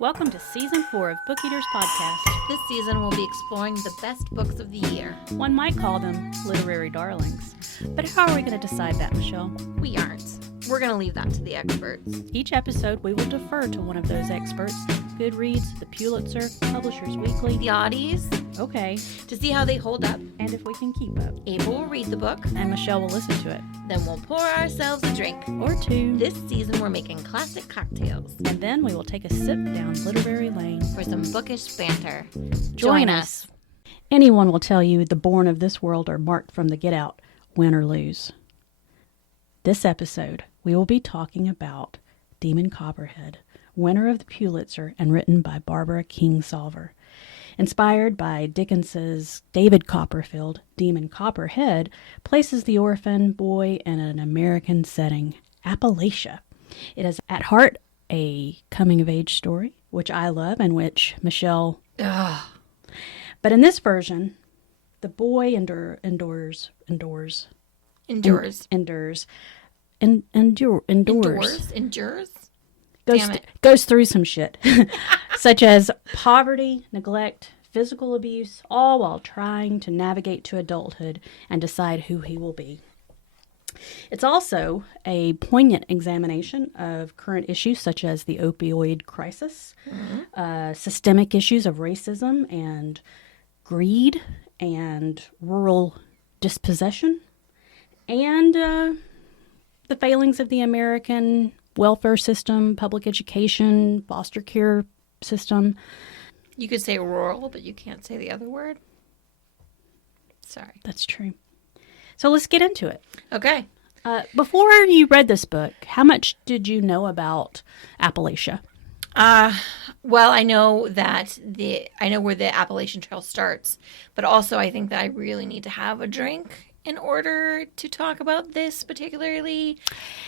Welcome to Season 4 of Book Eaters Podcast. This season we'll be exploring the best books of the year. One might call them literary darlings. But how are we going to decide that, Michelle? We aren't. We're going to leave that to the experts. Each episode, we will defer to one of those experts. Goodreads, the Pulitzer, Publishers Weekly. The oddies. Okay. To see how they hold up. And if we can keep up. April will read the book. And Michelle will listen to it. Then we'll pour ourselves a drink. Or two. This season we're making classic cocktails. And then we will take a sip down literary lane. For some bookish banter. Join us. Anyone will tell you the born of this world are marked from the get out, win or lose. This episode, we will be talking about Demon Copperhead, winner of the Pulitzer and written by Barbara Kingsolver. Inspired by Dickens's David Copperfield, Demon Copperhead places the orphan boy in an American setting, Appalachia. It is at heart a coming-of-age story, which I love and which Michelle... Ugh. But in this version, the boy endures. Goes through some shit, such as poverty, neglect, physical abuse, all while trying to navigate to adulthood and decide who he will be. It's also a poignant examination of current issues such as the opioid crisis, systemic issues of racism and greed and rural dispossession, and the failings of the American welfare system, public education, foster care system. You could say rural, but you can't say the other word. Sorry. That's true. So let's get into it. Okay. Before you read this book, how much did you know about Appalachia? Well, I know where the Appalachian Trail starts, but also I think that I really need to have a drink in order to talk about this particularly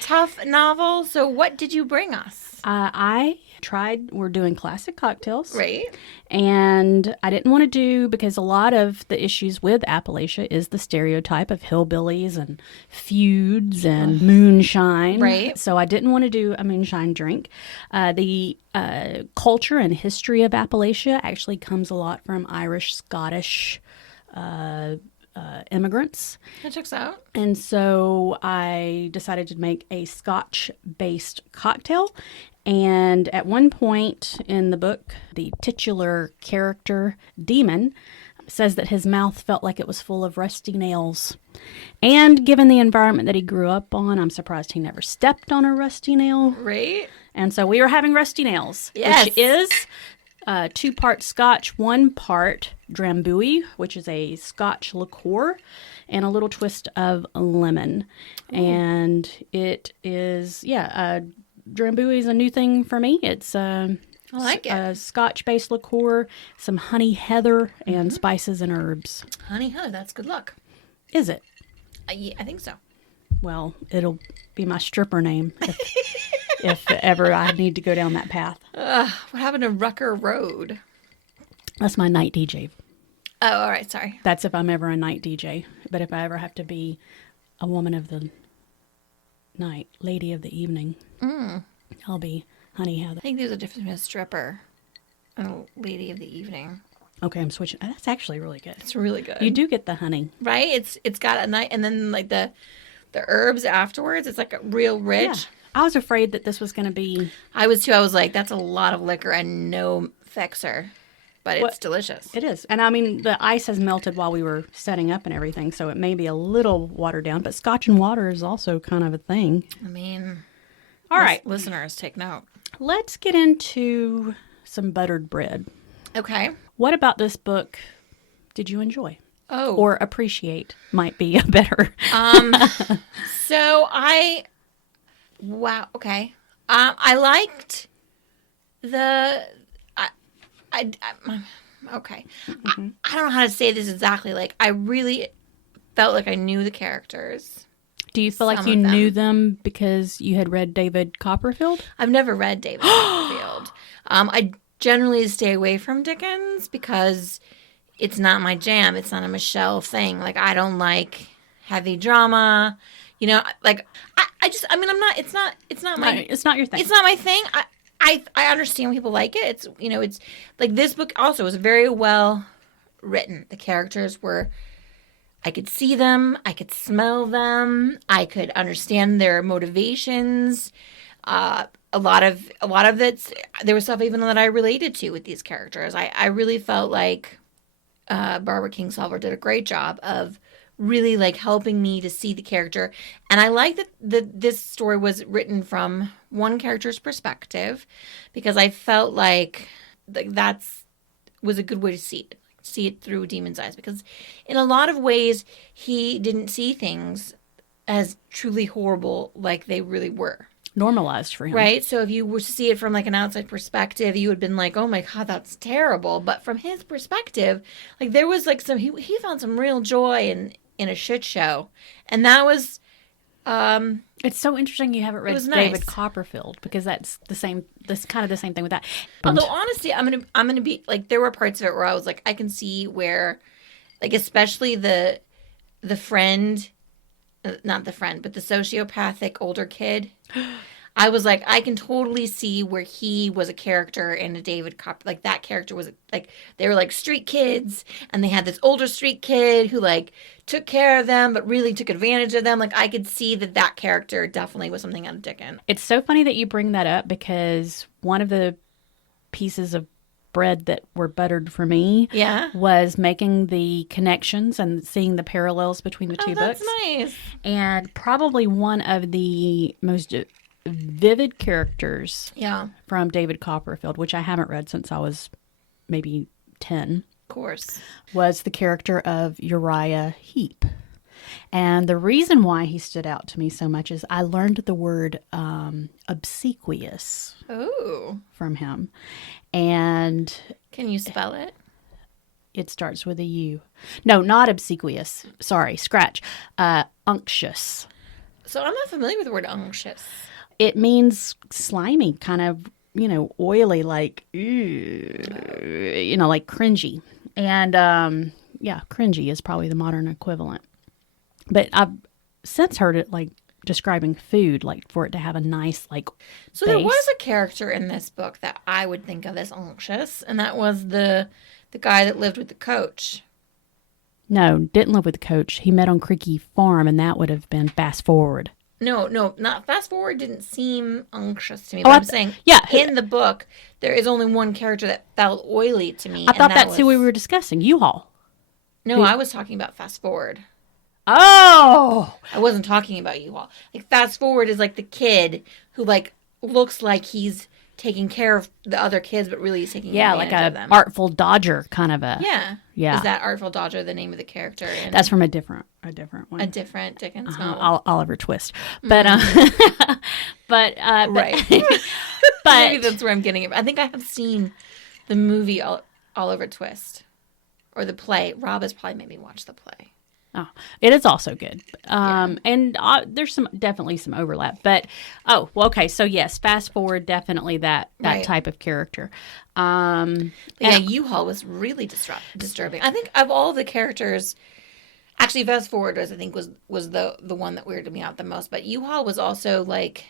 tough novel. So what did you bring us? We're doing classic cocktails. Right. And I didn't want to do, because a lot of the issues with Appalachia is the stereotype of hillbillies and feuds and moonshine. Right. So I didn't want to do a moonshine drink. The culture and history of Appalachia actually comes a lot from Irish, Scottish, immigrants. That checks out. And so I decided to make a Scotch-based cocktail. And at one point in the book, the titular character, Demon, says that his mouth felt like it was full of rusty nails. And given the environment that he grew up on, I'm surprised he never stepped on a rusty nail. Right. And so we were having rusty nails, yes. Which is 2 parts Scotch, 1 part Drambuie, which is a Scotch liqueur, and a little twist of lemon. Ooh. And it is, Drambuie is a new thing for me. It's I like it. A Scotch-based liqueur, some honey heather, and spices and herbs. Honey heather, that's good luck. Is it? Yeah, I think so. Well, it'll be my stripper name if ever I need to go down that path. What happened to Rucker Road? That's my night DJ. Oh, all right. Sorry. That's if I'm ever a night DJ. But if I ever have to be a woman of the night, lady of the evening, I'll be Honey Heather. I think there's a difference between a stripper and a lady of the evening. Okay, I'm switching. That's actually really good. It's really good. You do get the honey. Right? It's got a night, and then like the herbs afterwards, it's like a real rich. Yeah. I was afraid that this was going to be... I was too. I was like, that's a lot of liquor and no fixer. But it's delicious. It is. And I mean, the ice has melted while we were setting up and everything, so it may be a little watered down. But Scotch and water is also kind of a thing. I mean, all right. Listeners, take note. Let's get into some buttered bread. Okay. What about this book did you enjoy? Oh. Or appreciate might be a better. Wow. Okay. I liked okay. Mm-hmm. I don't know how to say this exactly. Like, I really felt like I knew the characters. Do you feel like you knew them because you had read David Copperfield? I've never read David Copperfield. I generally stay away from Dickens because it's not my jam. It's not a Michelle thing. Like, I don't like heavy drama. You know, like, it's not your thing. It's not my thing. I understand people like it. It's, it's like this book also was very well written. The characters were, I could see them, I could smell them, I could understand their motivations. A lot of that's, there was stuff even that I related to with these characters. I really felt like Barbara Kingsolver did a great job of really like helping me to see the character. And I like that this story was written from one character's perspective, because I felt like that's was a good way to see it through Demon's eyes, because in a lot of ways he didn't see things as truly horrible like they really were. Normalized for him. Right? So if you were to see it from like an outside perspective, you would have been like, oh my God, that's terrible. But from his perspective, like there was like he found some real joy in a shit show. And that was, it's so interesting you haven't read David nice. Copperfield, because that's kind of the same thing with that. Although honestly, I'm gonna be like, there were parts of it where I was like, I can see where, like, especially the friend, not the friend, but the sociopathic older kid. I was like, I can totally see where he was a character in a David Copperfield. Like, that character was like, they were like street kids, and they had this older street kid who like took care of them, but really took advantage of them. Like, I could see that character definitely was something out of Dickens. It's so funny that you bring that up, because one of the pieces of bread that were buttered for me was making the connections and seeing the parallels between the two books. That's nice. And probably one of the most vivid characters from David Copperfield, which I haven't read since I was maybe 10, of course, was the character of Uriah Heep. And the reason why he stood out to me so much is I learned the word obsequious from him. And can you spell it? It starts with a U. No, not obsequious. Sorry, scratch. Unctuous. So I'm not familiar with the word unctuous. It means slimy, kind of, oily, like, like cringy. And, cringy is probably the modern equivalent. But I've since heard it, like, describing food, like, for it to have a nice, like, So base. There was a character in this book that I would think of as unctuous, and that was the guy that lived with the coach. No, didn't live with the coach. He met on Creaky Farm, and that would have been Fast Forward. No, not Fast Forward didn't seem unctuous to me. But I'm saying, in the book, there is only one character that felt oily to me. I thought that's who we were discussing, U-Haul. No, I was talking about Fast Forward. Oh! I wasn't talking about U-Haul. Like, Fast Forward is like the kid who, like, looks like he's taking care of the other kids, but really he's taking advantage of them. Like a Artful Dodger kind of a... Yeah. Is that Artful Dodger the name of the character? That's from a different one. A different Dickens novel. Oliver Twist. But, right. But maybe that's where I'm getting it. I think I have seen the movie Oliver Twist, or the play. Rob has probably made me watch the play. Oh, it is also good. And there's definitely some overlap, but okay. So yes, Fast Forward, definitely that right. type of character. U-Haul was really disturbing. I think of all the characters, actually Fast Forward was the one that weirded me out the most, but U-Haul was also like,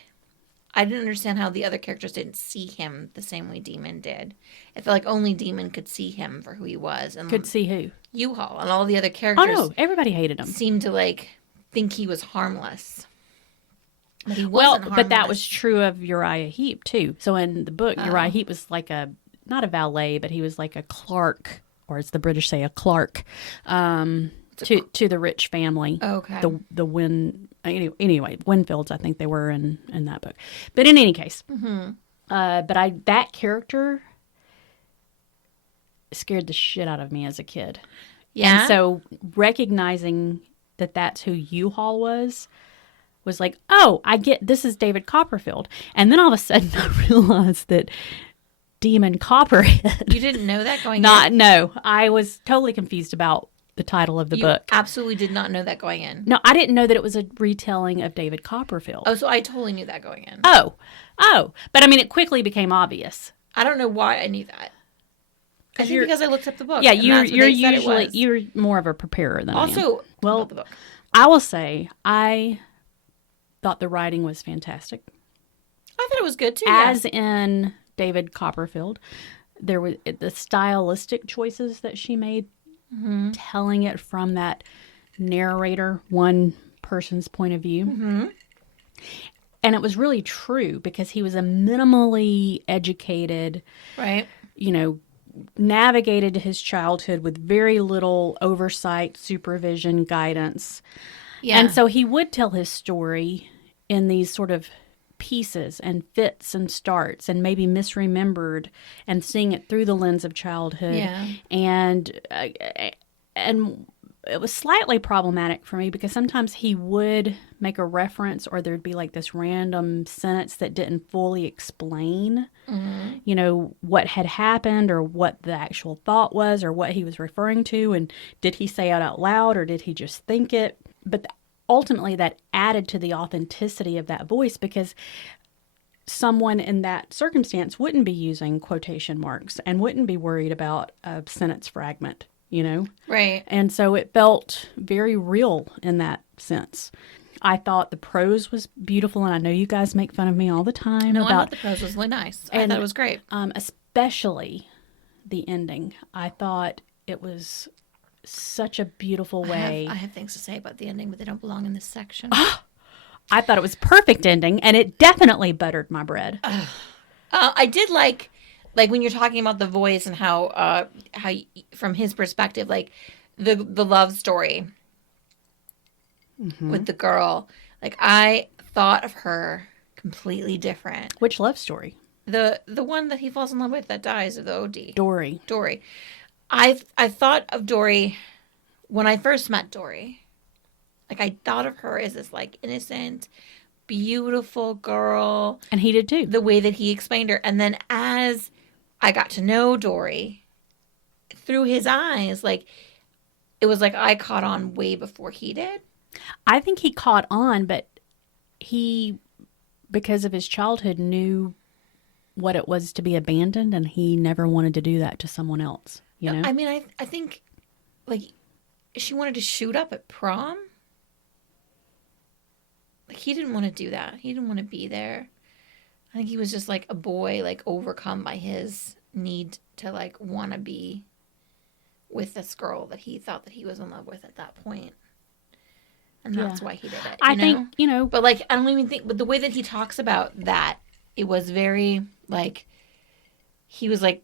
I didn't understand how the other characters didn't see him the same way Demon did. It felt like only Demon could see him for who he was. And could see who? U-Haul. And all the other characters. Oh, no. Everybody hated him. Seemed to, like, think he was harmless. But he wasn't harmless. But that was true of Uriah Heep, too. So in the book, Uriah Heep was like not a valet, but he was like a clerk, or as the British say, a clerk, to the rich family. Okay. The Anyway, Winfields, I think they were in that book. But in any case, that character scared the shit out of me as a kid. Yeah. And so recognizing that that's who U-Haul was like, oh, I get, this is David Copperfield. And then all of a sudden I realized that Demon Copperhead. You didn't know that going in? No. I was totally confused about the title of the book. Absolutely did not know that going in. No, I didn't know that it was a retelling of David Copperfield. Oh, so I totally knew that going in. Oh. But I mean, it quickly became obvious. I don't know why I knew that. I think because I looked up the book. Yeah, you're more of a preparer than I am. Also, about the book. I will say I thought the writing was fantastic. I thought it was good too. As in David Copperfield. There was the stylistic choices that she made, telling it from that narrator, one person's point of view. And it was really true because he was a minimally educated, Right. Navigated his childhood with very little oversight, supervision, guidance. Yeah. And so he would tell his story in these sort of pieces and fits and starts and maybe misremembered and seeing it through the lens of childhood. Yeah. And it was slightly problematic for me because sometimes he would make a reference or there'd be like this random sentence that didn't fully explain, what had happened or what the actual thought was or what he was referring to. And did he say it out loud or did he just think it? But ultimately that added to the authenticity of that voice because someone in that circumstance wouldn't be using quotation marks and wouldn't be worried about a sentence fragment. Right. And so it felt very real in that sense. I thought the prose was beautiful, and I know you guys make fun of me all the time No, I about thought the prose was really nice. I thought it was great. especially the ending. I thought it was such a beautiful way. I have things to say about the ending, but they don't belong in this section. I thought it was perfect ending, and it definitely buttered my bread. I did like when you're talking about the voice and how from his perspective, like the love story with the girl, like I thought of her completely different. Which love story? The one that he falls in love with that dies of the OD. Dory. I thought of Dory when I first met Dory. Like I thought of her as this like innocent, beautiful girl. And he did too. The way that he explained her. And then as I got to know Dory through his eyes, like it was like I caught on way before he did. I think he caught on, but he, because of his childhood, knew what it was to be abandoned, and he never wanted to do that to someone else. I mean, I think like she wanted to shoot up at prom. Like he didn't want to do that. He didn't want to be there. I think he was just like a boy, like overcome by his need to like want to be with this girl that he thought that he was in love with at that point. And that's why he did it. I think, But like, I don't even think, but the way that he talks about that, it was very like, he was like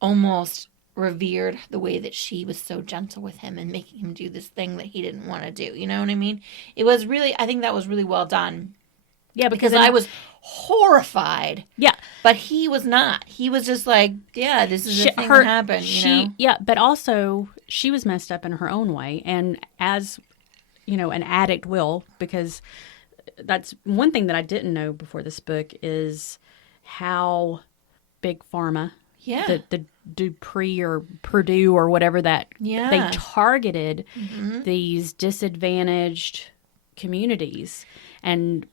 almost revered the way that she was so gentle with him and making him do this thing that he didn't want to do. You know what I mean? It was really, I think that was really well done. Yeah, because I was horrified. Yeah. But he was not. He was just like, yeah, this is a thing that happened, know? Yeah, but also she was messed up in her own way. And as, an addict will, because that's one thing that I didn't know before this book is how big pharma, the Dupree or Purdue or whatever that, they targeted these disadvantaged communities and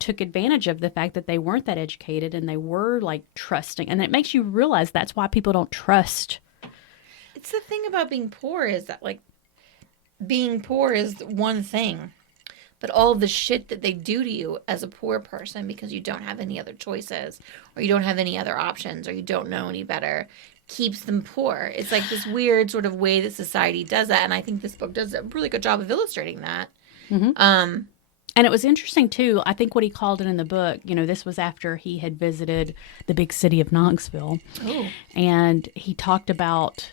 took advantage of the fact that they weren't that educated and they were like trusting, and it makes you realize that's why people don't trust. It's the thing about being poor is that like being poor is one thing, but all of the shit that they do to you as a poor person because you don't have any other choices or you don't have any other options or you don't know any better keeps them poor. It's like this weird sort of way that society does that, and I think this book does a really good job of illustrating that. And it was interesting, too. I think what he called it in the book, this was after he had visited the big city of Knoxville. Ooh. And he talked about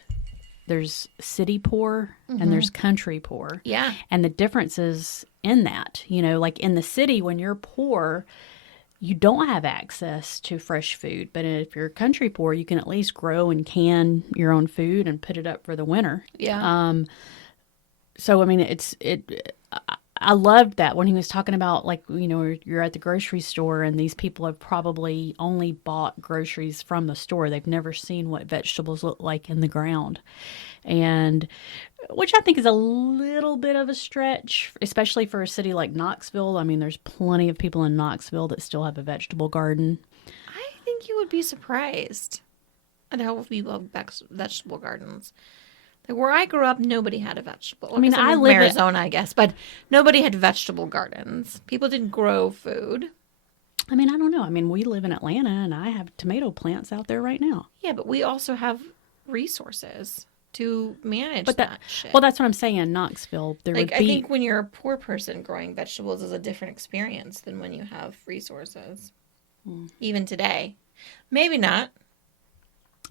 there's city poor and there's country poor. Yeah. And the differences in that, like in the city, when you're poor, you don't have access to fresh food. But if you're country poor, you can at least grow and can your own food and put it up for the winter. Yeah. So, I mean, I loved that when he was talking about, like, you're at the grocery store and these people have probably only bought groceries from the store. They've never seen what vegetables look like in the ground. And which I think is a little bit of a stretch, especially for a city like Knoxville. I mean, there's plenty of people in Knoxville that still have a vegetable garden. I think you would be surprised at how people have vegetable gardens. Like where I grew up, nobody had a vegetable. I mean, I live in Arizona, I guess, but nobody had vegetable gardens. People didn't grow food. I mean, I don't know. I mean, we live in Atlanta, and I have tomato plants out there right now. Yeah, but we also have resources to manage But that shit. well, that's what I'm saying. In Knoxville, there like, would be. I think when you're a poor person growing vegetables is a different experience than when you have resources. Even today. Maybe not.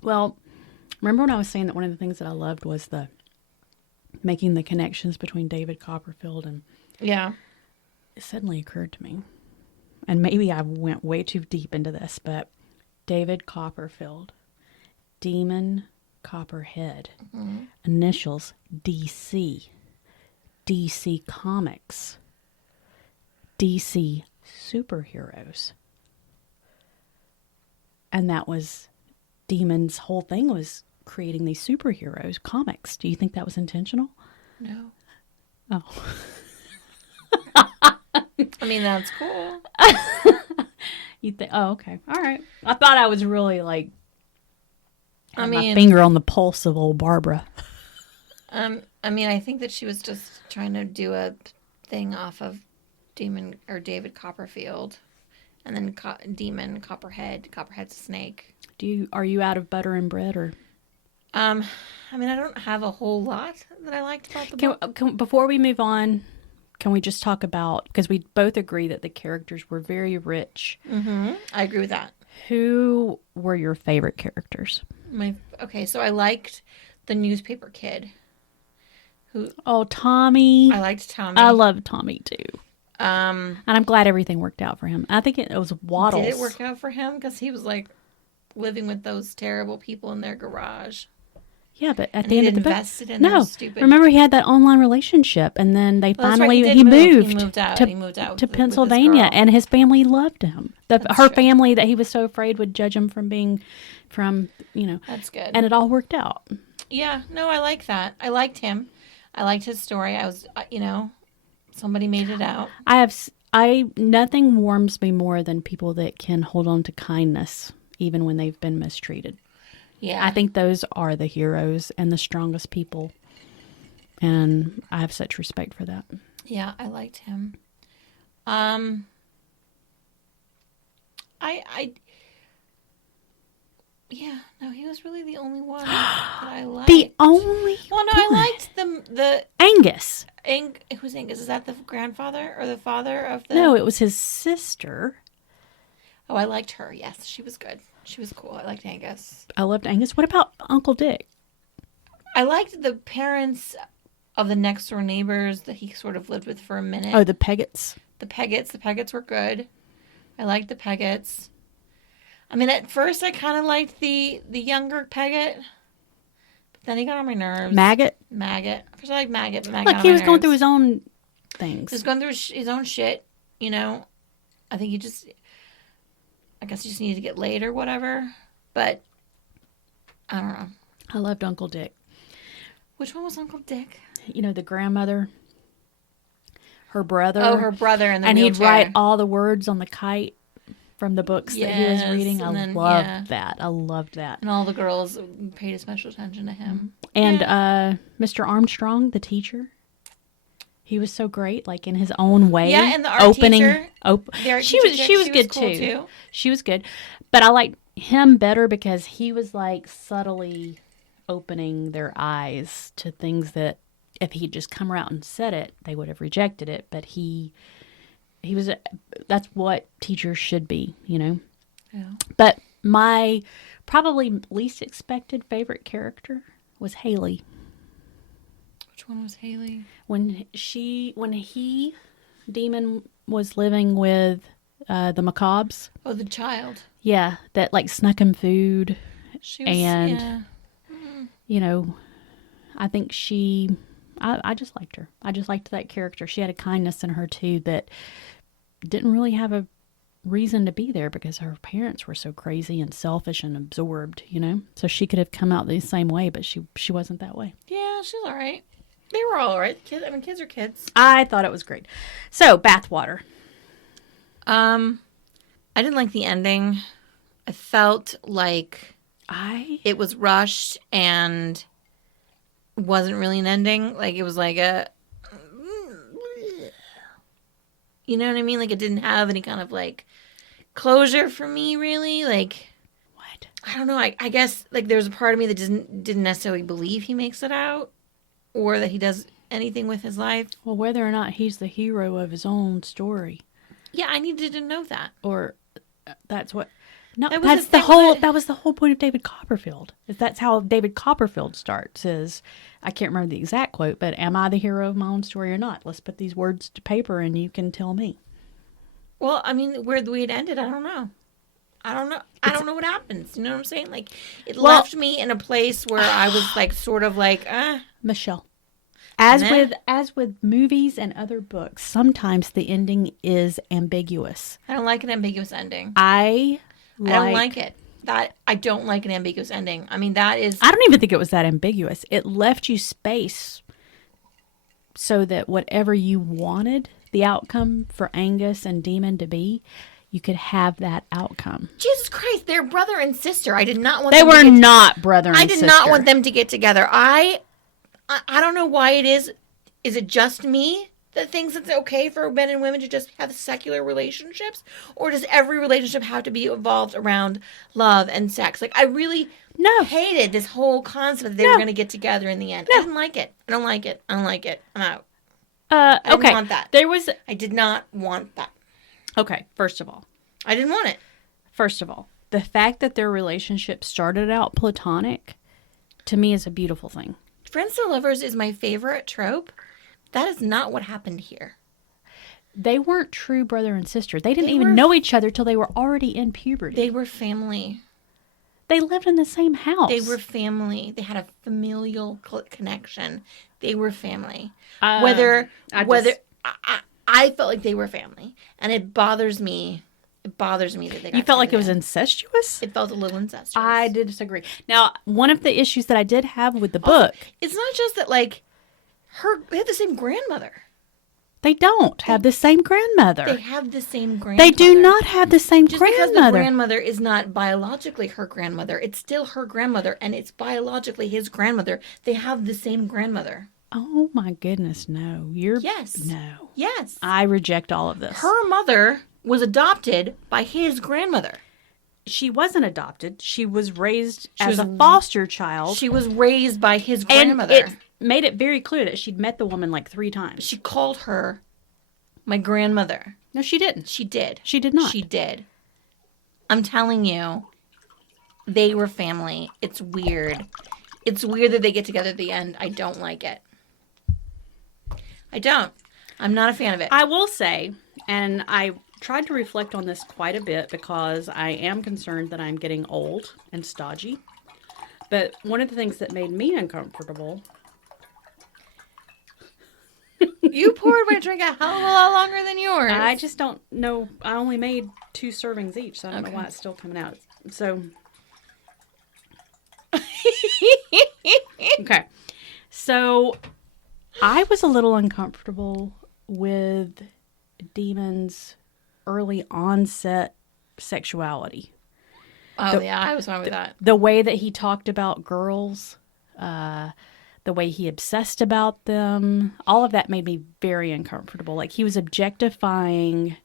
Well, remember when I was saying that one of the things that I loved was the making the connections between David Copperfield, and Yeah. it suddenly occurred to me, and maybe I went way too deep into this, but David Copperfield, Demon Copperhead, initials DC, DC Comics, DC Superheroes. And that was Demon's whole thing, was creating these superheroes comics. Do you think that was intentional? No. Oh. I mean, that's cool. You think? Oh, okay. All right. I thought I was really like had my mean, finger on the pulse of old Barbara. I mean, I think that she was just trying to do a thing off of Demon or David Copperfield, and then Demon Copperhead. Copperhead's a snake. Are you out of butter and bread, or I mean, I don't have a whole lot that I liked about the book. before we move on, can we just talk about, because we both agree that the characters were very rich. Mm-hmm. I agree with that. Who were your favorite characters? Okay, so I liked the newspaper kid. Oh, Tommy. I liked Tommy. I love Tommy too. And I'm glad everything worked out for him. I think it was Waddles. Did it work out for him? Because he was like living with those terrible people in their garage. Yeah, but at And the end of the book, invested in their stupid. Remember he had that online relationship, and then they Well, that's finally right, he moved. He moved out. He moved out to with Pennsylvania, this girl. and his family loved him. That's Her true. family that he was so afraid would judge him from That's good. and it all worked out. Yeah, no, I like that. I liked him. I liked his story. I was, somebody made it out. Nothing warms me more than people that can hold on to kindness even when they've been mistreated. Yeah. I think those are the heroes and the strongest people. And I have such respect for that. Yeah, I liked him. Yeah, no, he was really the only one that I liked. The only Well, no, one. I liked the Angus. who's Angus? Is that the grandfather or the father of the? No, it was his sister. Oh, I liked her. Yes, she was good. She was cool. I liked Angus. I loved Angus. What about Uncle Dick? I liked the parents of the next door neighbors that he sort of lived with for a minute. Oh, the Peggotts. The Peggotts were good. I liked the Peggotts. I mean, at first I kind of liked the younger Pegott, but then he got on my nerves. Maggot. At first I liked Maggot, but Maggot Look, got on he my was going through nerves. his own things. He was going through his own shit, I think I guess he just needed to get laid or whatever. But I don't know. I loved Uncle Dick. Which one was Uncle Dick? The grandmother, her brother. Oh, her brother in the and wheelchair. he'd write all the words on the kite from the books that he was Yes, reading. and then, loved that. I loved that. And all the girls paid special attention to him. And Yeah. Mr. Armstrong, the teacher, he was so great, like in his own way. Yeah, and the art teacher. She was She was good cool, too. She was good, but I liked him better because he was like subtly opening their eyes to things that if he'd just come around and said it, they would have rejected it. But he was. That's what teachers should be, Yeah. But my probably least expected favorite character was Haley. Which one was Haley? When he, Demon, was living with the Macabres. Oh, the child. Yeah, that like snuck him food. She was, And, I think I just liked her. I just liked that character. She had a kindness in her too that didn't really have a reason to be there because her parents were so crazy and selfish and absorbed, So she could have come out the same way, but she wasn't that way. Yeah, she's all right. They were all right. Kids are kids. I thought it was great. So, bathwater. I didn't like the ending. I felt like it was rushed and wasn't really an ending. Like, it was like you know what I mean? Like, it didn't have any kind of like closure for me, really. Like, What? I don't know. I guess like there's a part of me that didn't necessarily believe he makes it out or that he does anything with his life. Well, whether or not he's the hero of his own story, Yeah, I needed to know that. or that's what. No, That was that's the the thing whole. with it. That was the whole point of David Copperfield. Is that's how David Copperfield starts. Is I can't remember the exact quote, but am I the hero of my own story or not? Let's put these words to paper, and you can tell me. Well, I mean, where we had ended, I don't know. I don't know. I don't know what happens. You know what I'm saying? Like, it Well- left me in a place where I was like, sort of like, Michelle. As Meh. with movies and other books, sometimes the ending is ambiguous. I don't like an ambiguous ending. I don't like it. I don't like an ambiguous ending. I mean, that is. I don't even think it was that ambiguous. It left you space so that whatever you wanted the outcome for Angus and Demon to be, you could have that outcome. Jesus Christ, they're brother and sister. I did not want They them to were get not brother and I sister. did not want them to get together. I don't know why it is. Is it just me that thinks it's okay for men and women to just have secular relationships? Or does every relationship have to be evolved around love and sex? Like, I really hated this whole concept that they were going to get together in the end. I didn't like it. I don't like it. I don't like it. I'm out. I didn't want that. I did not want that. Okay, first of all, I didn't want it. First of all, the fact that their relationship started out platonic, to me, is a beautiful thing. Friends to lovers is my favorite trope. That is not what happened here. They weren't true brother and sister. They didn't They even were- know each other till they were already in puberty. They were family. They lived in the same house. They were family. They had a familial connection. They were family. I felt like they were family, and it bothers me. It bothers me that they got You felt like it was together. incestuous? It felt a little incestuous. I did disagree. Now, one of the issues that I did have with the book, It's not just that, like, they have the same grandmother. they don't have the same grandmother. They have the same grandmother. They do not have the same Just because the grandmother. grandmother is not biologically her grandmother, it's still her grandmother, and it's biologically his grandmother. They have the same grandmother. Oh my goodness, no. Yes. No. Yes. I reject all of this. Her mother was adopted by his grandmother. She wasn't adopted. She was raised She as was- a foster child. She was raised by his and grandmother. it made it very clear that she'd met the woman like 3 times. She called her my grandmother. No, she didn't. She did. She did not. She did. I'm telling you, they were family. It's weird. It's weird that they get together at the end. I don't like it. I don't. I'm not a fan of it. I will say, and I tried to reflect on this quite a bit because I am concerned that I'm getting old and stodgy. But one of the things that made me uncomfortable. You poured my drink a hell of a lot longer than yours. I just don't know. I only made 2 servings each, so I don't know Okay. why it's still coming out. So, okay. So, I was a little uncomfortable with Demon's early onset sexuality. Oh, yeah, I was fine with that. The way that he talked about girls, the way he obsessed about them, all of that made me very uncomfortable. Like, he was objectifying,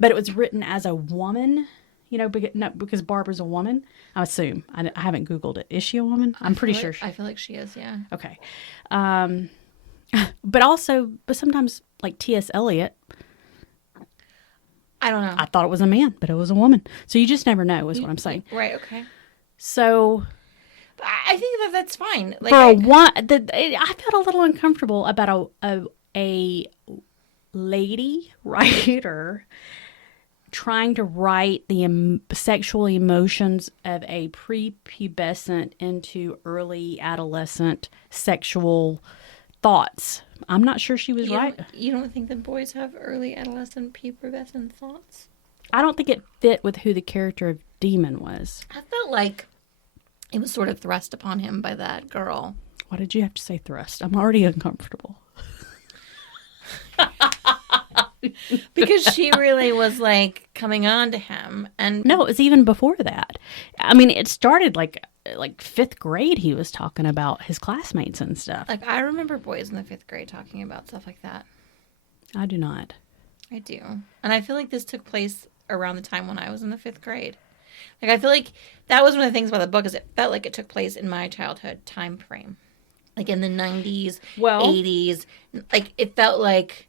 but it was written as a woman, you know, because Barbara's a woman, I assume. I haven't Googled it. Is she a woman? I'm pretty sure. I feel like she is, yeah. Okay. But sometimes, like T.S. Eliot, I don't know. I thought it was a man, but it was a woman. So you just never know, is what I'm saying. Right, okay. So I think that's fine. Like, I felt a little uncomfortable about a lady writer trying to write the sexual emotions of a prepubescent into early adolescent sexual thoughts. I'm not sure she was right. You don't think that boys have early adolescent prepubescent thoughts? I don't think it fit with who the character of Demon was. I felt like it was sort of thrust upon him by that girl. Why did you have to say thrust? I'm already uncomfortable. Because she really was like coming on to him. And No, it was even before that. I mean, it started like 5th grade. He was talking about his classmates and stuff. like, I remember boys in the 5th grade talking about stuff like that. I do not. I do. And I feel like this took place around the time when I was in the 5th grade. Like, I feel like that was one of the things about the book is it felt like it took place in my childhood time frame. Like in the 90s, 80s. Like, it felt like,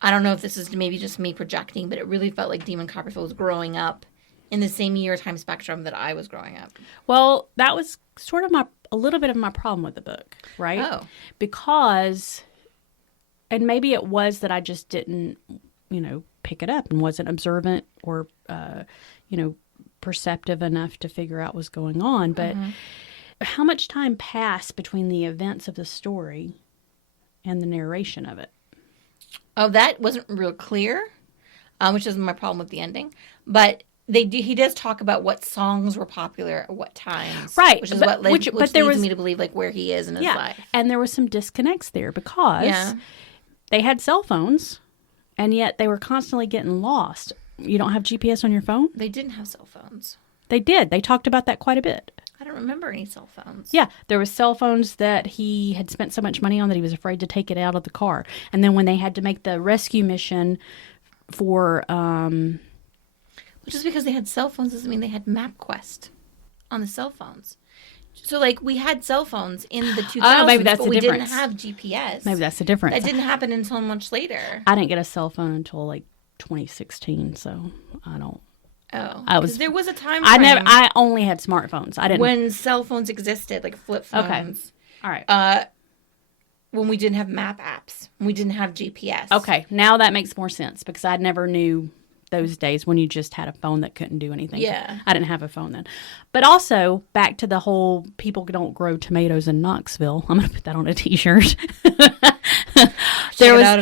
I don't know if this is maybe just me projecting, but it really felt like Demon Copperfield was growing up in the same year time spectrum that I was growing up. Well, that was sort of a little bit of my problem with the book, right? Oh. Because, and maybe it was that I just didn't, pick it up and wasn't observant or, perceptive enough to figure out what's going on. But how much time passed between the events of the story and the narration of it? Oh, that wasn't real clear, which is my problem with the ending. But he does talk about what songs were popular at what times. Right. Which is what leads me to believe like where he is in his life. And there was some disconnects there because they had cell phones and yet they were constantly getting lost. You don't have GPS on your phone? They didn't have cell phones. They did. They talked about that quite a bit. I don't remember any cell phones. Yeah, there was cell phones that he had spent so much money on that he was afraid to take it out of the car. And then when they had to make the rescue mission for... Which is because they had cell phones doesn't mean they had MapQuest on the cell phones. So, like, we had cell phones in the 2000s, oh, maybe that's but the we difference. didn't have GPS. Maybe that's the difference. That didn't happen until much later. I didn't get a cell phone until, 2016, so I don't... Oh, there was a time frame I only had smartphones. I didn't... when cell phones existed, like flip phones. Okay. All right. When we didn't have map apps. When we didn't have GPS. Okay. Now that makes more sense because I never knew those days when you just had a phone that couldn't do anything. Yeah. I didn't have a phone then. But also, back to the whole people don't grow tomatoes in Knoxville. I'm going to put that on a t-shirt. There was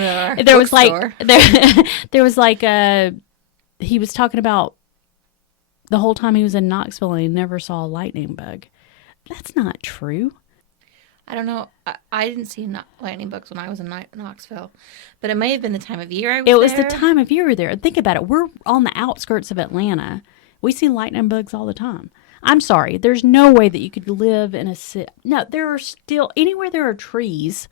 he was talking about the whole time he was in Knoxville and he never saw a lightning bug. That's not true. I don't know. I didn't see lightning bugs when I was in Knoxville, but it may have been the time of year I was there. It was the time of year we were there. Think about it. We're on the outskirts of Atlanta. We see lightning bugs all the time. I'm sorry. There's no way that you could live in a city. No, there are still, anywhere there are trees,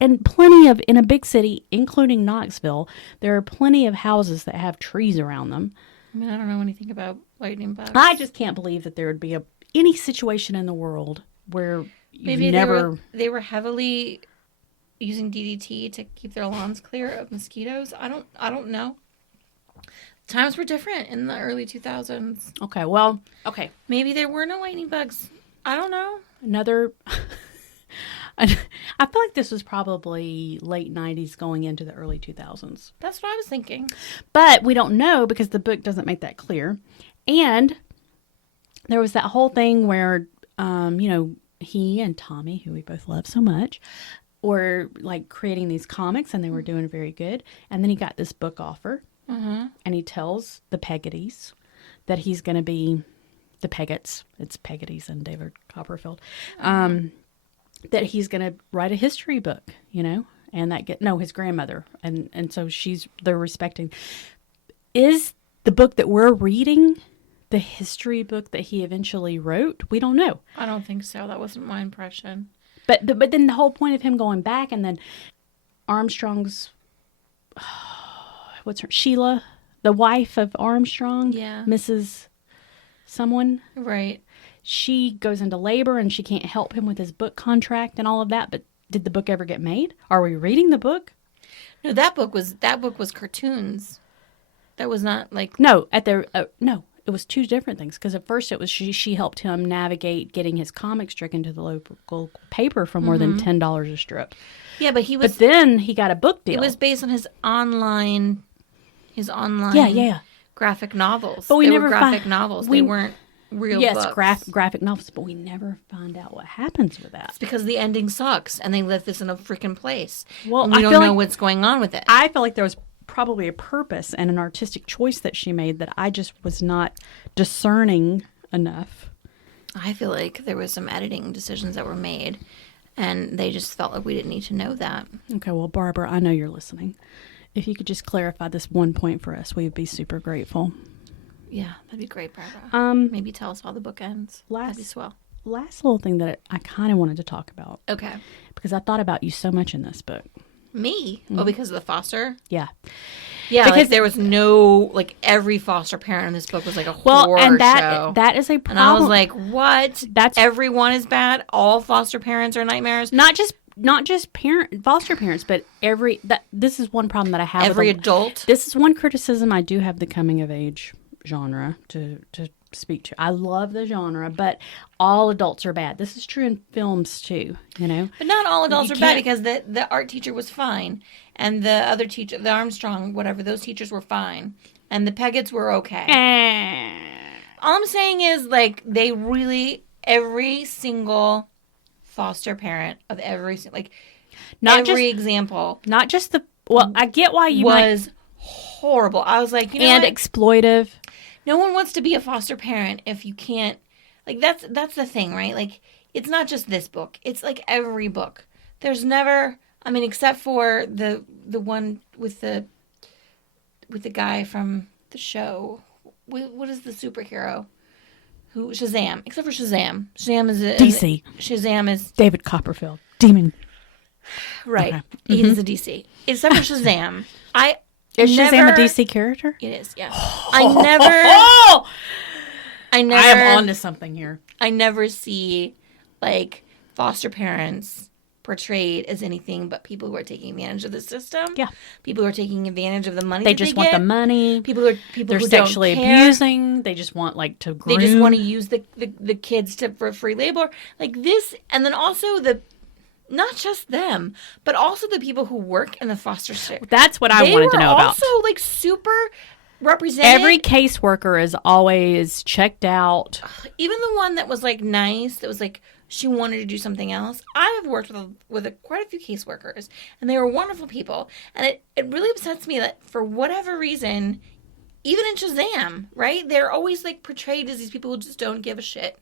and plenty of, in a big city, including Knoxville, there are plenty of houses that have trees around them. I mean, I don't know anything about lightning bugs. I just can't believe that there would be any situation in the world where maybe they were heavily using DDT to keep their lawns clear of mosquitoes. I don't know. Times were different in the early 2000s. Okay. Maybe there were no lightning bugs. I don't know. I feel like this was probably late 90s going into the early 2000s. That's what I was thinking. But we don't know because the book doesn't make that clear. And there was that whole thing where, he and Tommy, who we both love so much, were like creating these comics and they were doing very good. And then he got this book offer and he tells the Peggottys that he's going to be the Peggotts. It's Peggottys and David Copperfield. That he's going to write a history book, and his grandmother. And so they're respecting. Is the book that we're reading the history book that he eventually wrote? We don't know. I don't think so. That wasn't my impression. But then the whole point of him going back and then Armstrong's, what's her, Sheila, the wife of Armstrong, Mrs. Someone. Right. She goes into labor and she can't help him with his book contract and all of that. But did the book ever get made? Are we reading the book? No, that book was cartoons. That was not like no. It was two different things because at first it was she helped him navigate getting his comic strip into the local paper for more than $10 a strip. Yeah, but But then he got a book deal. It was based on his online. Graphic novels. But we never graphic novels. They weren't real books. Yes, graphic novels, but we never find out what happens with that. It's because the ending sucks, and they left this in a freaking place. Well, and we don't know what's going on with it. I feel like there was probably a purpose and an artistic choice that she made that I just was not discerning enough. I feel like there was some editing decisions that were made, and they just felt like we didn't need to know that. Okay, well, Barbara, I know you're listening. If you could just clarify this one point for us, we would be super grateful. Yeah, that'd be great, Barbara. Maybe tell us how the book ends. That'd be swell. Last little thing that I kind of wanted to talk about. Okay. Because I thought about you so much in this book. Me? Mm-hmm. Oh, because of the foster? Yeah. Yeah, because like there was no, like every foster parent in this book was like a horror and show. that is a problem. And I was like, what? That's Everyone is bad? All foster parents are nightmares? not just foster parents, but this is one problem that I have. Every adult? This is one criticism I do have the coming of age genre to speak to. I love the genre, but all adults are bad. This is true in films too, you know. But not all adults You are bad can't- because the art teacher was fine. And the other teacher, the Armstrong, whatever, those teachers were fine. And the Peggotts were okay. All I'm saying is, like, they really, every single foster parent of every, like, example not just the, well, I get why you was horrible. I was like, you know and what? exploitive. No one wants to be a foster parent if you can't, like, that's the thing, right? Like, it's not just this book. It's like every book. There's never, I mean, except for the one with the guy from the show. What is the superhero? Who Shazam? Except for Shazam. Shazam is DC. Shazam is David Copperfield. Demon. right. Okay. He's a DC. Except for Shazam, Is Shazam a DC character? It is. Yeah. I never. I am on to something here. I never see like foster parents portrayed as anything but people who are taking advantage of the system. Yeah. People who are taking advantage of the money. They just want the money. People They're who sexually don't care. abusing. They just want like to groom. They just want to use the kids for free labor. Like this, and then also not just them, but also the people who work in the foster system. That's what I wanted to know about. Also, like super represented. Every caseworker is always checked out. Even the one that was like nice, that was like she wanted to do something else. I have worked with quite a few caseworkers, and they were wonderful people. And it really upsets me that for whatever reason, even in Shazam, right, they're always like portrayed as these people who just don't give a shit.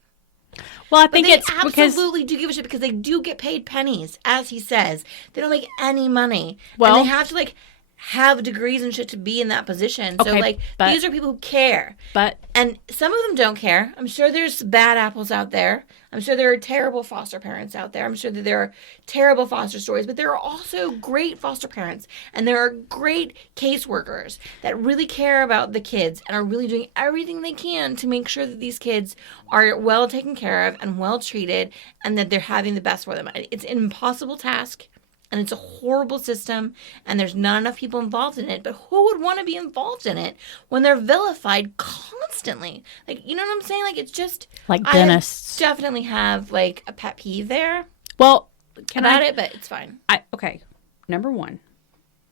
Well, I think it's they because absolutely do give a shit because they do get paid pennies, as he says. They don't make any money. Well- and they have to like have degrees and shit to be in that position. So Okay, like but- these are people who care. but And some of them don't care. I'm sure there's bad apples out there. I'm sure there are terrible foster parents out there. I'm sure that there are terrible foster stories. But there are also great foster parents. And there are great caseworkers that really care about the kids and are really doing everything they can to make sure that these kids are well taken care of and well treated and that they're having the best for them. It's an impossible task. And it's a horrible system, and there's not enough people involved in it. But who would want to be involved in it when they're vilified constantly? Like, you know what I'm saying? Like, it's just like dentists. I definitely have like a pet peeve there Well, about it, but it's fine. Okay. Number one,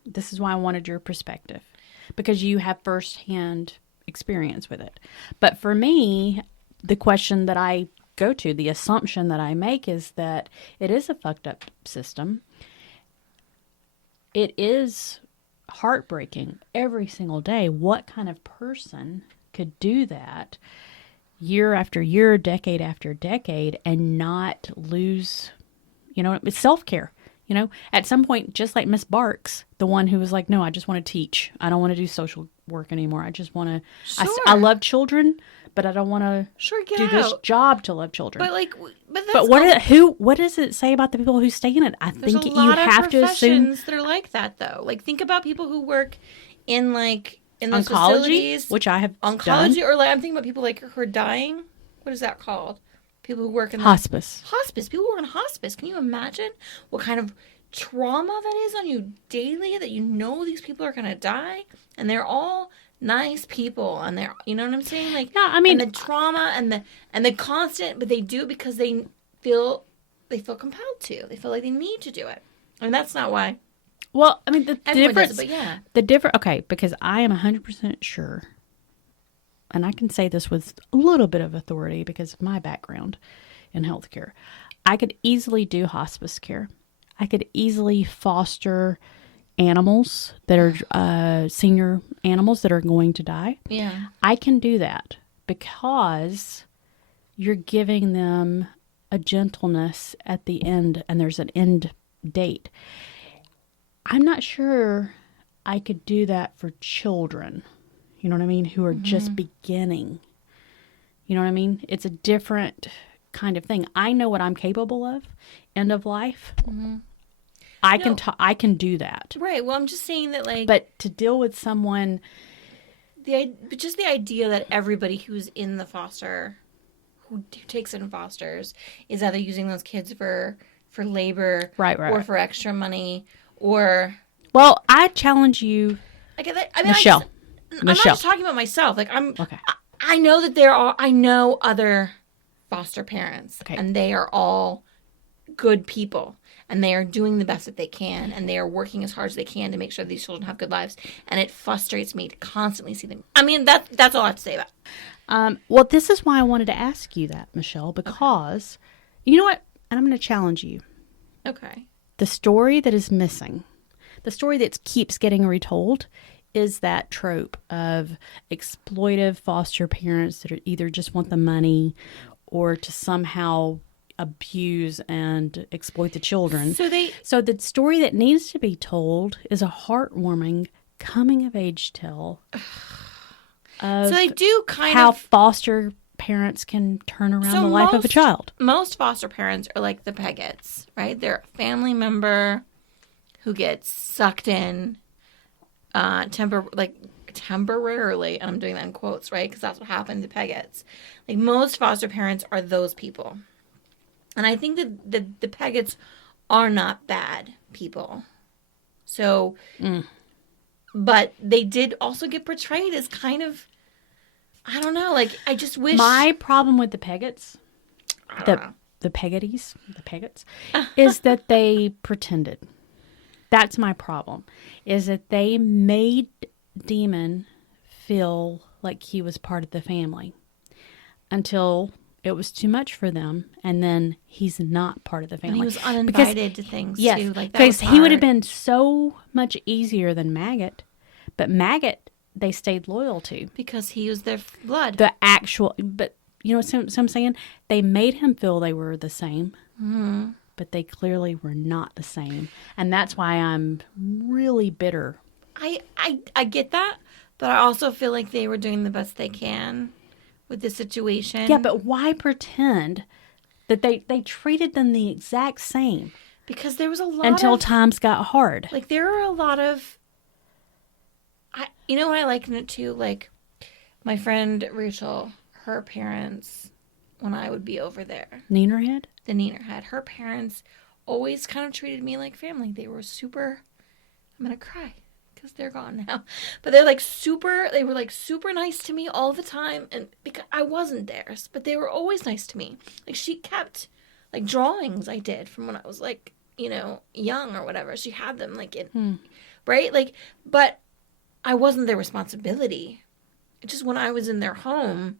this is why I wanted your perspective, because you have firsthand experience with it. But for me, the question that I go to, the assumption that I make is that it is a fucked up system. It is heartbreaking every single day. What kind of person could do that year after year, decade after decade, and not lose, it's self-care. At some point, just like Miss Barks, the one who was like, no, I just want to teach. I don't want to do social work anymore. I just want to, Sure. I love children, but I don't want to Get do out. this job to love children. But that's But what does it say about the people who stay in it? I there's think a you lot have of to assume professions that are like that, though. Like, think about people who work in the oncology, facilities. which I have Oncology, done. or like I'm thinking about people like who are dying. What is that called? People who work in Hospice. Hospice. People who work in hospice. Can you imagine what kind of trauma that is on you daily? That these people are gonna die, and they're all nice people, and they're, you know what I'm saying? Like, No, I mean, and the trauma and the constant, but they do it because they feel compelled to. They feel like they need to do it. I mean, that's not why. well, I mean, the Everyone difference. does it, but yeah. The different. Okay, because I am 100% sure, and I can say this with a little bit of authority because of my background in healthcare. I could easily do hospice care. I could easily foster animals that are senior animals that are going to die. Yeah. I can do that because you're giving them a gentleness at the end, and there's an end date. I'm not sure I could do that for children, you know what I mean, who are just beginning. You know what I mean? It's a different kind of thing. I know what I'm capable of, end of life. I can do that. Right. Well, I'm just saying that, like, But to deal with someone, just the idea that everybody who's in the foster, who takes in fosters, is either using those kids for labor, right. or for extra money, or Well, I challenge you, I get that. I mean, Michelle. I'm not just talking about myself. Like, Okay. I know that I know other foster parents, Okay. and they are all good people, and they are doing the best that they can, and they are working as hard as they can to make sure these children have good lives. And it frustrates me to constantly see them. I mean, that's all I have to say about it. Well, this is why I wanted to ask you that, Michelle, because you know what? And I'm going to challenge you. Okay. The story that is missing, the story that keeps getting retold, is that trope of exploitive foster parents that either just want the money or to somehow abuse and exploit the children. So the story that needs to be told is a heartwarming coming of age tale of So they do kind how of foster parents can turn around the life of a child. Most foster parents are like the Peggotts, right? They're a family member who gets sucked in temporarily, and I'm doing that in quotes, right? Because that's what happened to Peggotts. Like, most foster parents are those people. And I think that the Peggotts are not bad people. So, but they did also get portrayed as kind of, I don't know, like, I just wish. My problem with the Peggotts, the Peggotties, is that they pretended. That's my problem, is that they made Demon feel like he was part of the family until it was too much for them, and then he's not part of the family. And he was uninvited to things, yes, too. Like, that because was he would hard. have been so much easier than Maggot, but Maggot they stayed loyal to. Because he was their blood. The actual, but you know what I'm saying? They made him feel they were the same, but they clearly were not the same. And that's why I'm really bitter. I get that, but I also feel like they were doing the best they can with the situation. Yeah, but why pretend that they treated them the exact same? Because there was a lot until of, times got hard. Like, there are a lot of, you know what I liken it to? Like, my friend Rachel, her parents, when I would be over there. Neenerhead? The Neenerhead. Her parents always kind of treated me like family. They were super, I'm going to cry because they're gone now. But they were like super nice to me all the time. And because I wasn't theirs, but they were always nice to me. Like, she kept, like, drawings I did from when I was, like, you know, young or whatever. She had them, like, in, right? Like, but I wasn't their responsibility. Just when I was in their home,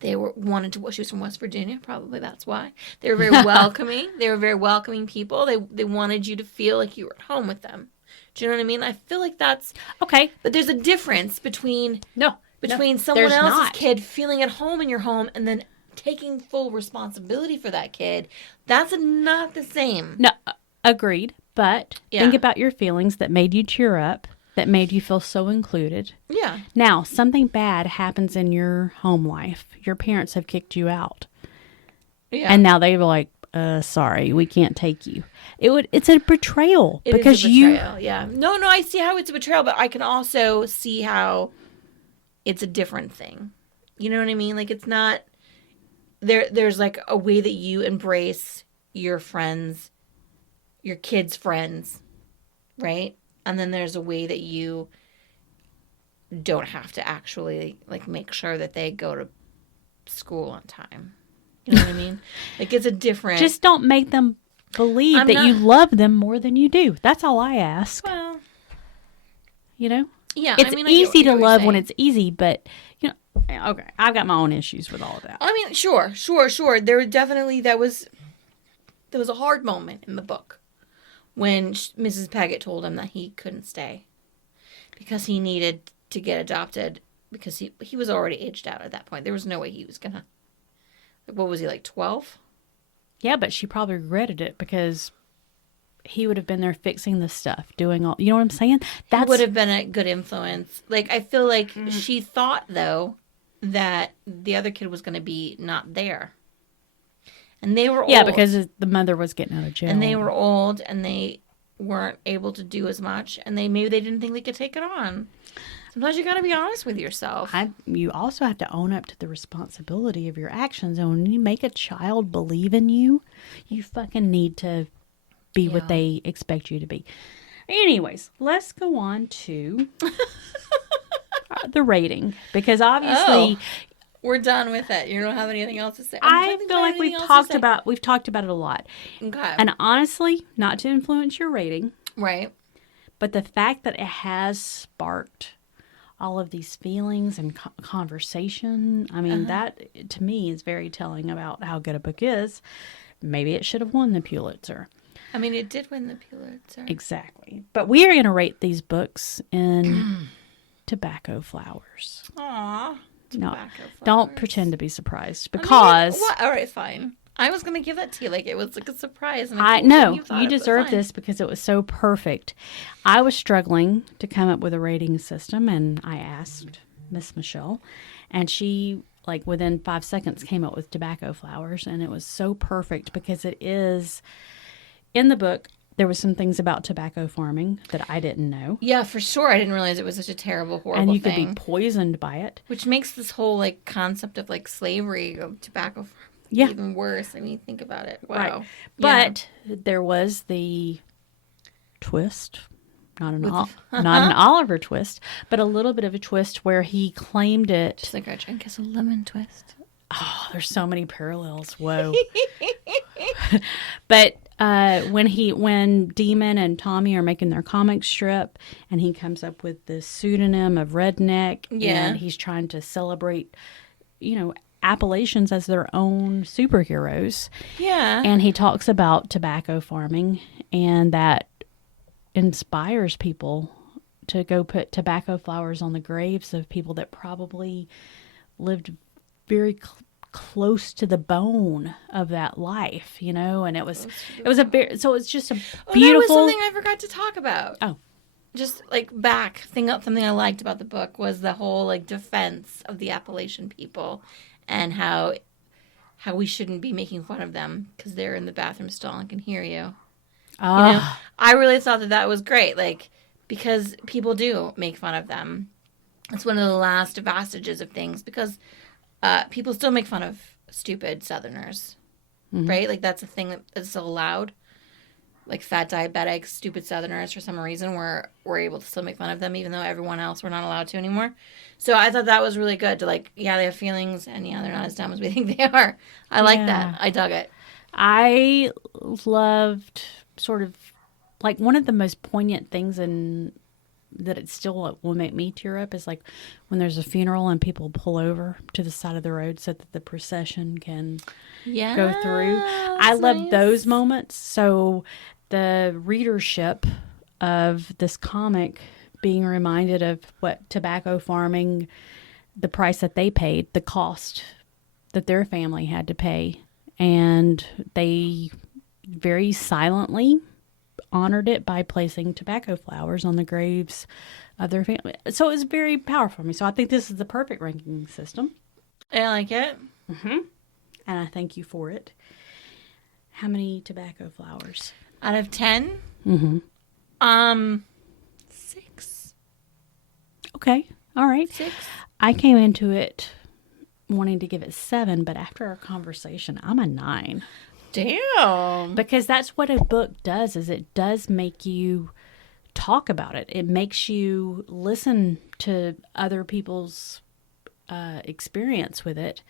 they wanted to. She was from West Virginia, probably that's why. They were very welcoming. They were very welcoming people. They wanted you to feel like you were at home with them. Do you know what I mean? I feel like that's okay. But there's a difference between someone else's else's kid feeling at home in your home and then taking full responsibility for that kid. That's not the same. No, agreed. But think about your feelings that made you cheer up, that made you feel so included. Yeah. Now, something bad happens in your home life. Your parents have kicked you out. Yeah. And now they were like, sorry, we can't take you. It's a betrayal. It is a betrayal, yeah. No, I see how it's a betrayal, but I can also see how it's a different thing. You know what I mean? Like, it's not, there's like a way that you embrace your friends, your kids' friends, right? And then there's a way that you don't have to actually, like, make sure that they go to school on time. You know what I mean? Like, it's a different... Just don't make them believe you love them more than you do. That's all I ask. Well... You know? Yeah, It's I mean, easy to love when it's easy, but, you know, okay, I've got my own issues with all of that. I mean, sure. There definitely, there was a hard moment in the book when Mrs. Peggott told him that he couldn't stay because he needed to get adopted because he was already aged out at that point. There was no way he was gonna... What was he, like 12? Yeah, but she probably regretted it because he would have been there fixing the stuff, doing all... You know what I'm saying? He would have been a good influence. Like, I feel like she thought, though, that the other kid was going to be not there. And they were old. Yeah, because the mother was getting out of jail. And they were old, and they weren't able to do as much, and maybe they didn't think they could take it on. Sometimes you got to be honest with yourself. You also have to own up to the responsibility of your actions. And when you make a child believe in you, you fucking need to be what they expect you to be. Anyways, let's go on to the rating. Because obviously... We're done with it. You don't have anything else to say. I feel like we've talked about it a lot. Okay. And honestly, not to influence your rating. Right. But the fact that it has sparked all of these feelings and conversation, I mean, that to me is very telling about how good a book is. Maybe it should have won the Pulitzer. I mean, it did win the Pulitzer. Exactly. But we are going to rate these books in tobacco flowers. Aww. No, don't pretend to be surprised because... All right, fine. I was going to give that to you like it was like a surprise. And I know. You deserve this because it was so perfect. I was struggling to come up with a rating system, and I asked Miss Michele, and she, like, within 5 seconds came up with tobacco flowers, and it was so perfect because it is... In the book, there was some things about tobacco farming that I didn't know. Yeah, for sure. I didn't realize it was such a terrible, horrible thing. And you could be poisoned by it. Which makes this whole, like, concept of, like, slavery of tobacco farming even worse. I mean, think about it. Wow. Right. But there was the twist. Not an Oliver twist, but a little bit of a twist where he claimed it. Just like our drink is a lemon twist. Oh, there's so many parallels. Whoa. But when Demon and Tommy are making their comic strip, and he comes up with this pseudonym of Redneck, and he's trying to celebrate, Appalachians as their own superheroes. Yeah. And he talks about tobacco farming, and that inspires people to go put tobacco flowers on the graves of people that probably lived very close to the bone of that life, and it was a very, so it's just a beautiful. That was something I forgot to talk about. Oh, just like something I liked about the book was the whole like defense of the Appalachian people, and how we shouldn't be making fun of them because they're in the bathroom stall and can hear you. Oh. I really thought that was great, like because people do make fun of them. It's one of the last vestiges of things because. People still make fun of stupid Southerners, right? Like, that's a thing that is still allowed. Like, fat diabetics, stupid Southerners, for some reason, we're able to still make fun of them, even though everyone else we're not allowed to anymore. So I thought that was really good to, like, they have feelings, and, they're not as dumb as we think they are. I like that. I dug it. I loved sort of, like, one of the most poignant things that it still will make me tear up is like when there's a funeral and people pull over to the side of the road so that the procession can go through. I love those moments. So the readership of this comic being reminded of what tobacco farming, the price that they paid, the cost that their family had to pay. And they very silently honored it by placing tobacco flowers on the graves of their family. So it was very powerful for me. So I think this is the perfect ranking system. I like it. Mm-hmm. And I thank you for it. How many tobacco flowers? Out of 10? Mm-hmm. 6. Okay. All right. 6. I came into it wanting to give it 7, but after our conversation, I'm a 9. Damn. Because that's what a book does, is it does make you talk about it. It makes you listen to other people's experience with it.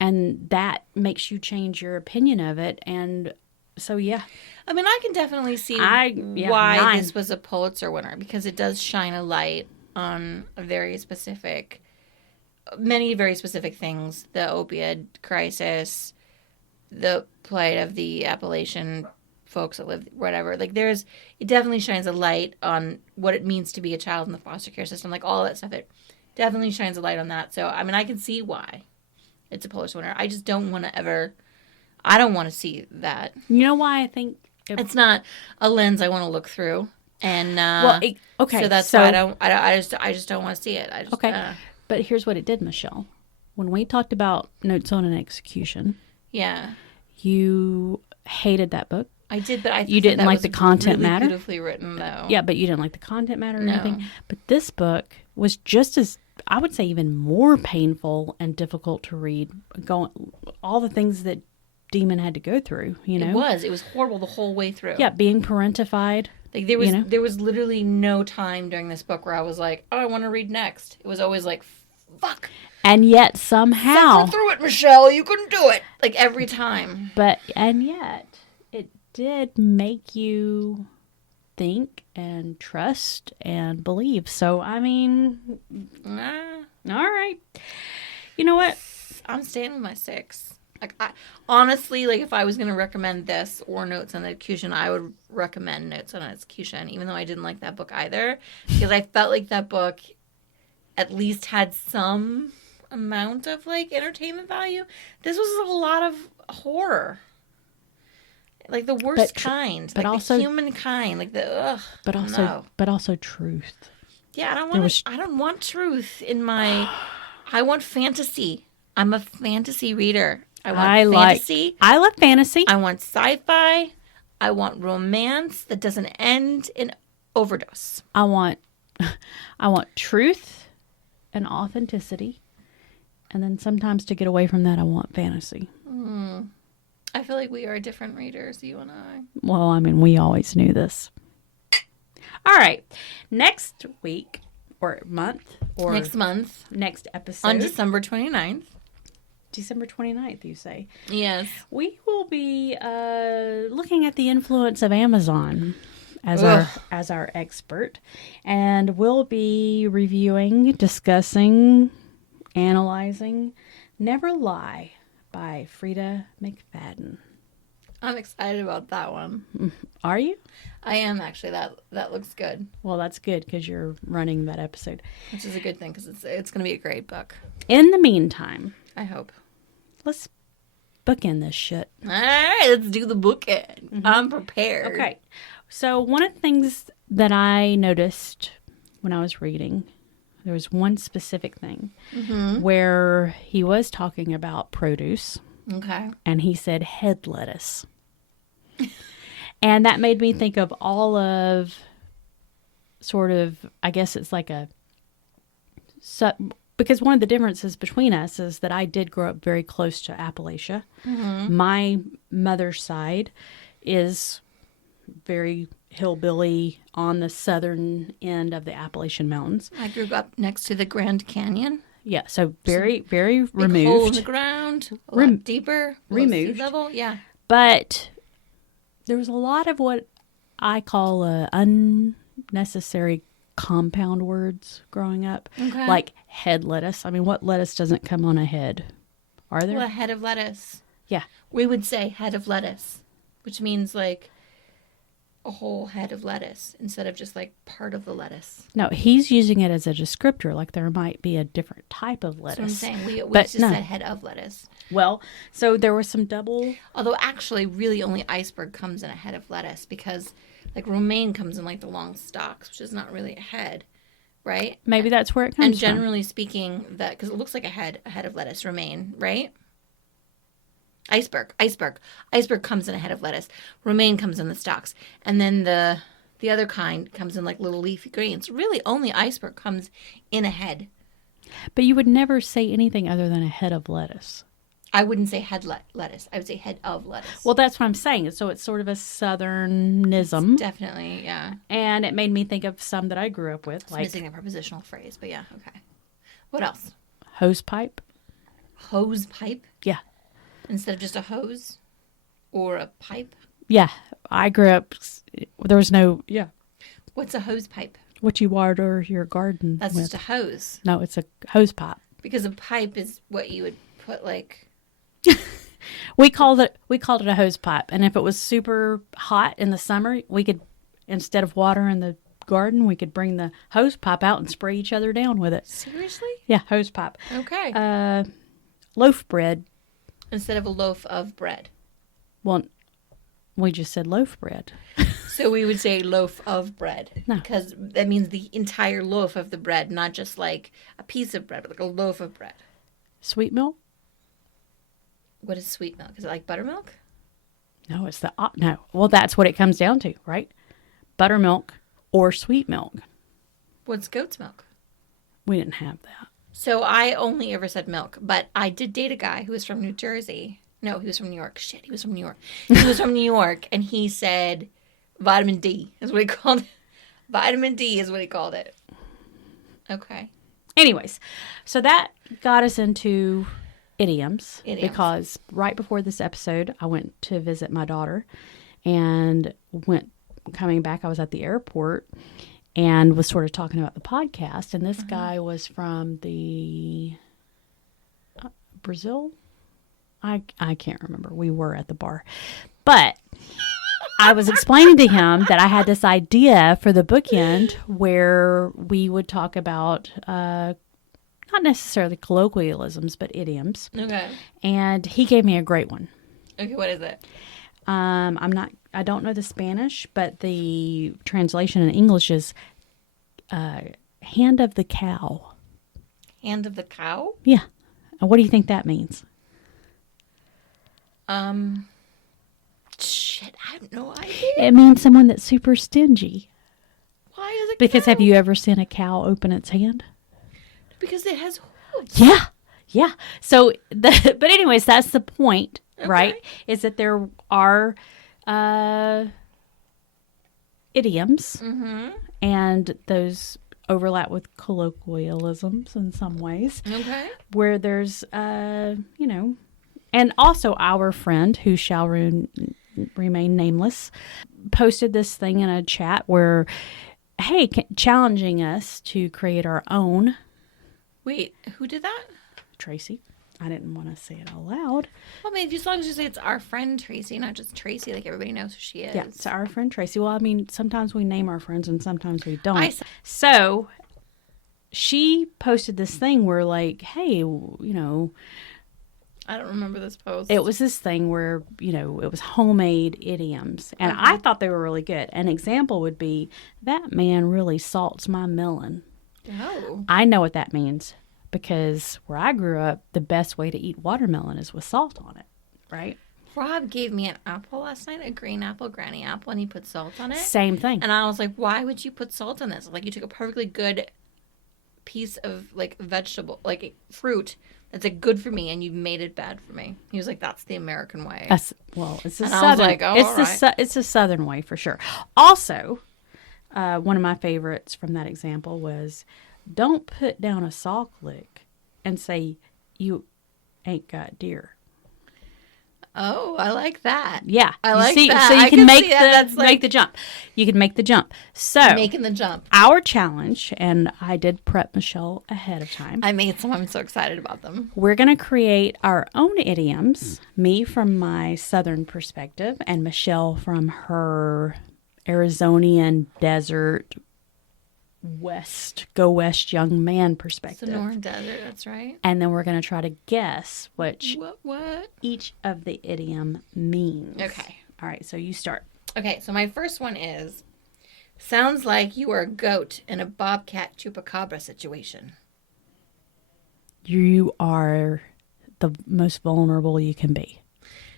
And that makes you change your opinion of it. And so, yeah. I mean, I can definitely see why 9. This was a Pulitzer winner. Because it does shine a light on many very specific things. The opioid crisis, the plight of the Appalachian folks that live whatever. Like it definitely shines a light on what it means to be a child in the foster care system. Like all that stuff. It definitely shines a light on that. So, I mean, I can see why it's a Pulitzer winner. I just don't want to I don't want to see that. You know why I think it's not a lens I want to look through. And, okay. So that's why I just don't want to see it. But here's what it did, Michele. When we talked about Notes on an Execution. Yeah. You hated that book. I did, but I You thought didn't that like was the content really matter? beautifully written, though. Yeah, but you didn't like the content matter or No. anything. But this book was just as, I would say, even more painful and difficult to read. All the things that Demon had to go through, you know? It was horrible the whole way through. Yeah, being parentified. Like there was literally no time during this book where I was like, oh, I want to read next. It was always like, fuck. And yet somehow. Suffer through it, Michelle. You couldn't do it. Like every time. And yet it did make you think and trust and believe. So, I mean, all right. You know what? I'm staying with my 6. Like, honestly, like, if I was going to recommend this or Notes on Execution, I would recommend Notes on Execution, even though I didn't like that book either, because I felt like that book at least had some amount of, like, entertainment value. This was a lot of horror. Like, the worst kind. But like, also, the human kind. Like, but also truth. Yeah, I don't want truth in my... I want fantasy. I'm a fantasy reader. I want fantasy. I love fantasy. I want sci-fi. I want romance that doesn't end in overdose. I want truth and authenticity. And then sometimes to get away from that, I want fantasy. I feel like we are different readers, you and I. Well, I mean, we always knew this. All right. Next week or month or next month. Next episode. On December 29th. December 29th, you say? Yes. We will be looking at the influence of Amazon as our expert. And we'll be reviewing, discussing, analyzing Never Lie by Frida McFadden. I'm excited about that one. Are you? I am, actually. That looks good. Well, that's good because you're running that episode. Which is a good thing because it's going to be a great book. In the meantime, I hope. Let's bookend this shit. All right, let's do the bookend. Mm-hmm. I'm prepared. Okay. So one of the things that I noticed when I was reading, there was one specific thing where he was talking about produce. Okay. And he said head lettuce. And that made me think of all of sort of, I guess it's like because one of the differences between us is that I did grow up very close to Appalachia. Mm-hmm. My mother's side is very hillbilly on the southern end of the Appalachian Mountains. I grew up next to the Grand Canyon. Yeah, so very, very big removed. Hole in the ground, a lot deeper, removed. Sea level, yeah. But there was a lot of what I call unnecessary compound words growing up, like head lettuce. I mean, what lettuce doesn't come on a head? Are there? Well, a head of lettuce. Yeah. We would say head of lettuce, which means like a whole head of lettuce instead of just like part of the lettuce. No, he's using it as a descriptor, like there might be a different type of lettuce. That's what I'm saying. We just said head of lettuce. Well, so there was some double... Although actually really only iceberg comes in a head of lettuce because like romaine comes in like the long stalks, which is not really a head, right? Maybe that's where it comes from. And from. generally speaking, that because it looks like a head of lettuce, romaine, right? Iceberg comes in a head of lettuce. Romaine comes in the stalks. And then the other kind comes in like little leafy greens. Really, only iceberg comes in a head. But you would never say anything other than a head of lettuce. I wouldn't say head lettuce. I would say head of lettuce. Well, that's what I'm saying. So it's sort of a southernism. It's definitely, yeah. And it made me think of some that I grew up with. It's like missing a prepositional phrase, but yeah, okay. What else? Hose pipe. Hose pipe? Yeah. Instead of just a hose or a pipe? Yeah. I grew up, there was no, yeah. What's a hose pipe? What you water your garden That's with. just a hose. No, it's a hose pipe. Because a pipe is what you would put like... We called it a hose pipe. And if it was super hot in the summer, we could, instead of water in the garden, we could bring the hose pipe out and spray each other down with it. Seriously? Yeah, hose pipe. Okay. Loaf bread. Instead of a loaf of bread. Well, we just said loaf bread. So we would say loaf of bread. No. Because that means the entire loaf of the bread, not just like a piece of bread, but like a loaf of bread. Sweet milk? What is sweet milk? Is it like buttermilk? No, it's the no. Well, that's what it comes down to, right? Buttermilk or sweet milk. What's goat's milk? We didn't have that. So I only ever said milk, but I did date a guy who was from New Jersey. No, he was from New York. Shit, he was from New York. He was from New York, and he said vitamin D is what he called it. Vitamin D is what he called it. Okay. Anyways, so that got us into idioms. Because right before this episode, I went to visit my daughter, and coming back, I was at the airport and was sort of talking about the podcast. And this guy was from the Brazil. I can't remember. We were at the bar, but I was explaining to him that I had this idea for the bookend where we would talk about not necessarily colloquialisms, but idioms. Okay. And he gave me a great one. Okay, what is it? I don't know the Spanish, but the translation in English is hand of the cow. Hand of the cow? Yeah. And what do you think that means? Shit, I have no idea. It means someone that's super stingy. Why is it Because cow? have you ever seen a cow open its hand? Because it has hooves. Yeah. Yeah. So, but anyways, that's the point, right? Is that there are idioms, and those overlap with colloquialisms in some ways. Okay. Where there's, and also our friend, who shall remain nameless, posted this thing in a chat where, hey, challenging us to create our own. Wait, who did that? Tracy. I didn't want to say it out loud. Well, I mean, as long as you say it's our friend Tracy, not just Tracy, like everybody knows who she is. Yeah, it's our friend Tracy. Well, I mean, sometimes we name our friends and sometimes we don't. So she posted this thing where, like, hey, I don't remember this post. it was this thing where, it was homemade idioms. And I thought they were really good. An example would be, that man really salts my melon. Oh. I know what that means, because where I grew up, the best way to eat watermelon is with salt on it, right? Rob gave me an apple last night, a green apple, granny apple, and he put salt on it. Same thing. And I was like, why would you put salt on this? Like, you took a perfectly good piece of, like, vegetable, like, fruit that's, like, good for me, and you made it bad for me. He was like, that's the American way. It's a And southern. I was like, oh, it's a southern way for sure. Also, one of my favorites from that example was, don't put down a saw click and say you ain't got deer. Oh, I like that. Yeah, I like that. So you I can make see that. make the jump. You can make the jump. So Making the jump. our challenge, and I did prep Michelle ahead of time. I made some. I'm so excited about them. We're going to create our own idioms, me from my southern perspective and Michelle from her Arizonian desert go west young man perspective. Sonoran Desert, that's right. And then we're going to try to guess what What? each of the idiom means. Okay. All right, so you start. Okay, so my first one is, sounds like you are a goat in a bobcat chupacabra situation. You are the most vulnerable you can be.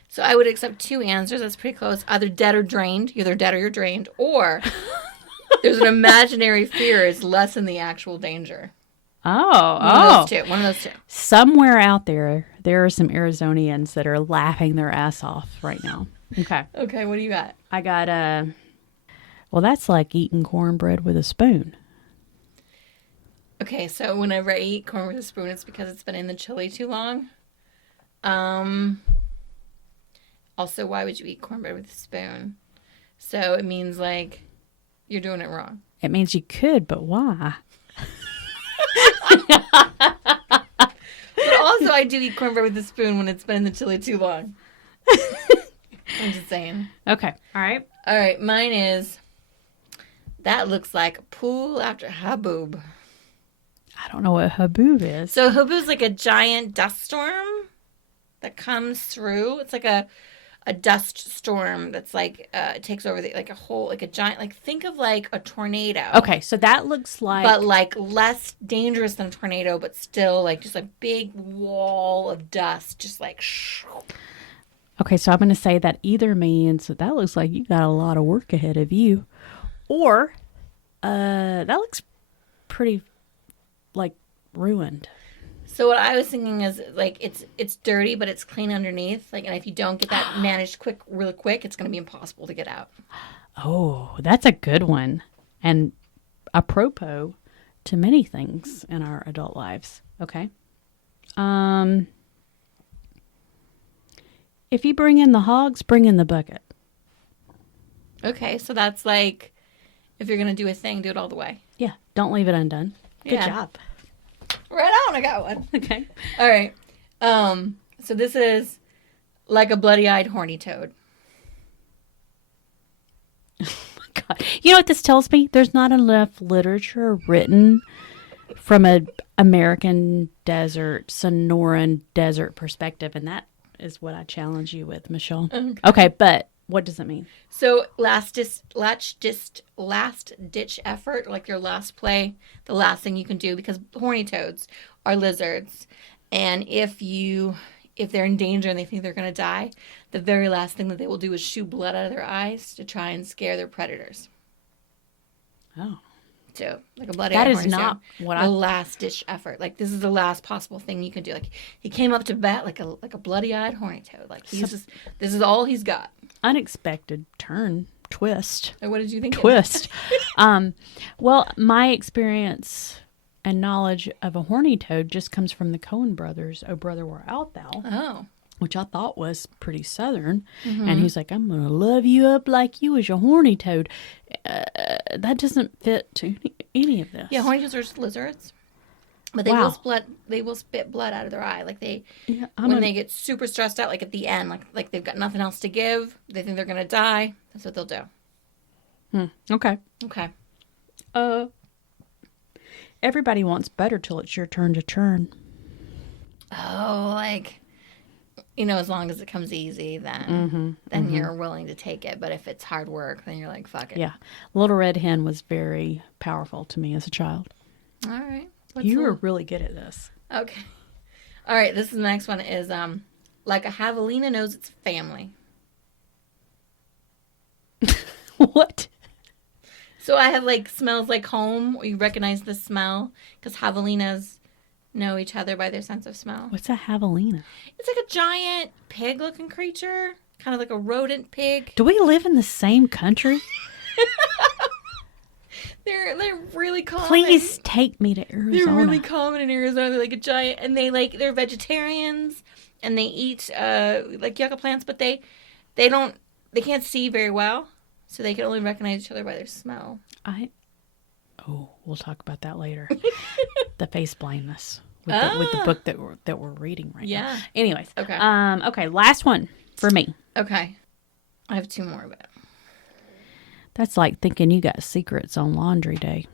So I would accept two answers. That's pretty close. Either dead or drained. You're either dead or you're drained. Or there's an imaginary fear is less than the actual danger. One of those two. Somewhere out there are some Arizonians that are laughing their ass off right now. Okay. Okay, what do you got? I got well, that's like eating cornbread with a spoon. Okay, so whenever I eat corn with a spoon, it's because it's been in the chili too long. Also, why would you eat cornbread with a spoon? So it means, like, you're doing it wrong. It means you could, but why? But also, I do eat cornbread with a spoon when it's been in the chili too long. I'm just saying. Okay. All right. All right, mine is, that looks like a pool after haboob. I don't know what haboob is. So haboob is like a giant dust storm that comes through. It's like a dust storm that's like it takes over like a whole, like a giant, like, think of like a tornado. Okay, so that looks like, but like less dangerous than a tornado, but still like just a big wall of dust, just like. Okay, so I'm going to say that either means that looks like you got a lot of work ahead of you, or that looks pretty like ruined. So what I was thinking is like it's dirty, but it's clean underneath. Like, and if you don't get that managed really quick, it's going to be impossible to get out. Oh, that's a good one, and apropos to many things in our adult lives. Okay. If you bring in the hogs, bring in the bucket. Okay, so that's like if you're going to do a thing, do it all the way. Yeah, don't leave it undone. Good job. Right on, I got one. Okay. All right. So this is like a bloody-eyed horny toad. Oh my God. You know what this tells me? There's not enough literature written from an American desert, Sonoran desert perspective, and that is what I challenge you with, Michelle. Okay, but what does it mean? So last ditch effort, like your last play, the last thing you can do, because horny toads are lizards, and if they're in danger and they think they're going to die, the very last thing that they will do is shoot blood out of their eyes to try and scare their predators. Oh. So, like a bloody That eye is horny not toad. what The last ditch effort. Like, this is the last possible thing you can do. Like, he came up to bat like a bloody-eyed horny toad. Like, this is all he's got. Unexpected turn, twist. And what did you think? Twist. Well, my experience and knowledge of a horny toad just comes from the Coen brothers, Oh Brother Where Art Thou, Oh. which I thought was pretty Southern. And he's like, I'm going to love you up like you was a horny toad. That doesn't fit to any of this. Yeah, horny toads are just lizards. But they will spit blood out of their eye. Like they get super stressed out, like at the end, like they've got nothing else to give. They think they're going to die. That's what they'll do. Okay. Okay. Everybody wants better till it's your turn to churn. Oh, like, as long as it comes easy, then you're willing to take it. But if it's hard work, then you're like, fuck it. Yeah. Little Red Hen was very powerful to me as a child. All right. You were really good at this. Okay. All right. The next one is like a javelina knows its family. What? So I have like smells like home. Where you recognize the smell because javelinas know each other by their sense of smell. What's a javelina? It's like a giant pig-looking creature, kind of like a rodent pig. Do we live in the same country? They're really common. Please take me to Arizona. They're really common in Arizona. They're like a giant, and they're vegetarians, and they eat like yucca plants, but they can't see very well, so they can only recognize each other by their smell. We'll talk about that later. The face blindness with the book that we're reading right now. Anyways, okay. Okay, last one for me. Okay, I have two more, but that's like thinking you got secrets on laundry day.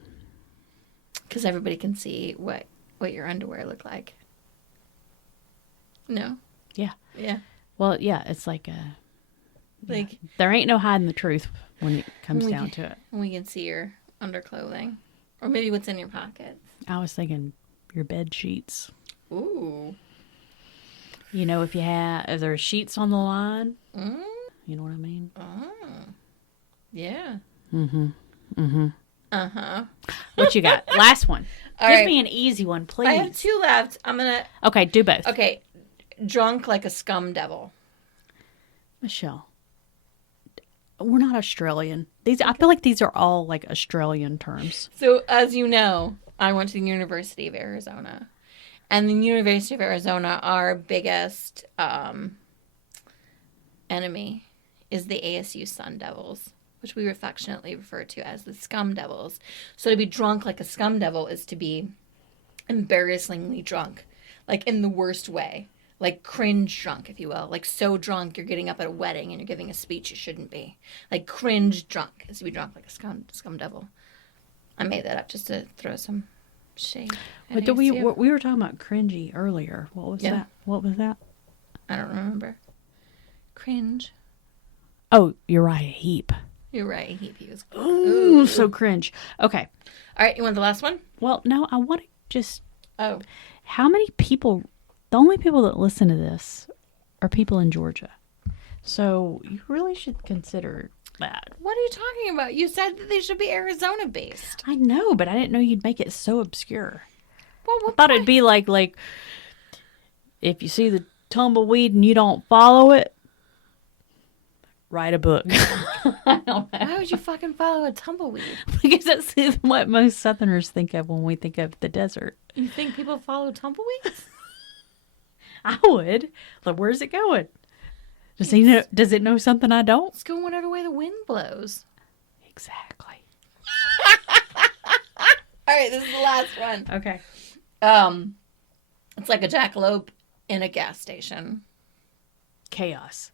Because everybody can see what your underwear look like. No. Yeah. Yeah. Well, yeah, it's like there ain't no hiding the truth when it comes down to it. We can see your underclothing, or maybe what's in your pockets. I was thinking your bed sheets. Ooh. If there's sheets on the line. You know what I mean? Oh. Yeah. What you got? Last one. Give me an easy one, please. I have two left. I'm gonna. Okay, do both. Okay. Drunk like a scum devil. Michelle, we're not Australian. I feel like these are all like Australian terms. So, as you know, I went to the University of Arizona. And the University of Arizona, our biggest enemy is the ASU Sun Devils, which we affectionately refer to as the Scum Devils. So to be drunk like a scum devil is to be embarrassingly drunk, like in the worst way. Like cringe drunk, if you will. Like so drunk you're getting up at a wedding and you're giving a speech you shouldn't be. Like cringe drunk is to be drunk like a scum devil. I made that up just to throw some shade. But we were talking about cringy earlier. What was that? What was that? I don't remember. Cringe. Oh, you're right. A heap. You're right. He was. Ooh, so cringe. Okay. All right. You want the last one? Well, no. I want to just. Oh. How many people? The only people that listen to this are people in Georgia. So you really should consider that. What are you talking about? You said that they should be Arizona based. I know, but I didn't know you'd make it so obscure. Well, I thought it'd be like if you see the tumbleweed and you don't follow it, write a book. I don't know. Why would you fucking follow a tumbleweed? Because that's what most Southerners think of when we think of the desert. You think people follow tumbleweeds? I would. Like, where's it going? Does he know? Does it know something I don't? It's going whatever way the wind blows. Exactly. All right, this is the last one. Okay. It's like a jackalope in a gas station. Chaos.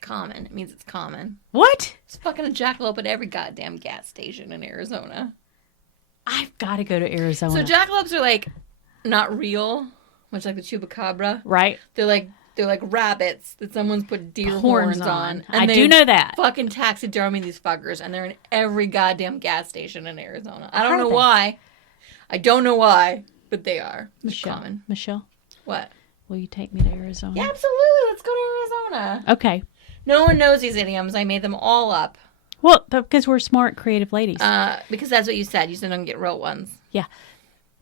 Common. It means it's common. What? It's fucking a jackalope at every goddamn gas station in Arizona. I've got to go to Arizona. So jackalopes are like not real, much like the chupacabra. Right? They're like rabbits that someone's put deer horns on. I do know that. Fucking taxidermy these fuckers, and they're in every goddamn gas station in Arizona. I don't Are know they? why. I don't know why, but they are. It's common. Michelle, What? will you take me to Arizona? Yeah, absolutely. Let's go to Arizona. Okay. No one knows these idioms. I made them all up. Well, because we're smart, creative ladies. Because that's what you said. You said don't get real ones. Yeah.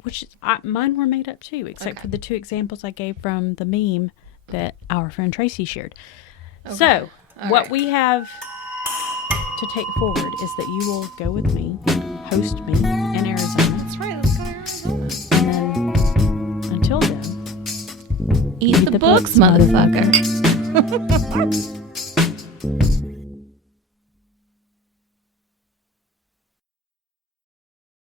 Which mine were made up too, except for the two examples I gave from the meme that our friend Tracy shared. Okay. So, what right. we have to take forward is that you will go with me, host me in Arizona. That's right. Let's go to Arizona. And then, until then, Eat the books, motherfucker.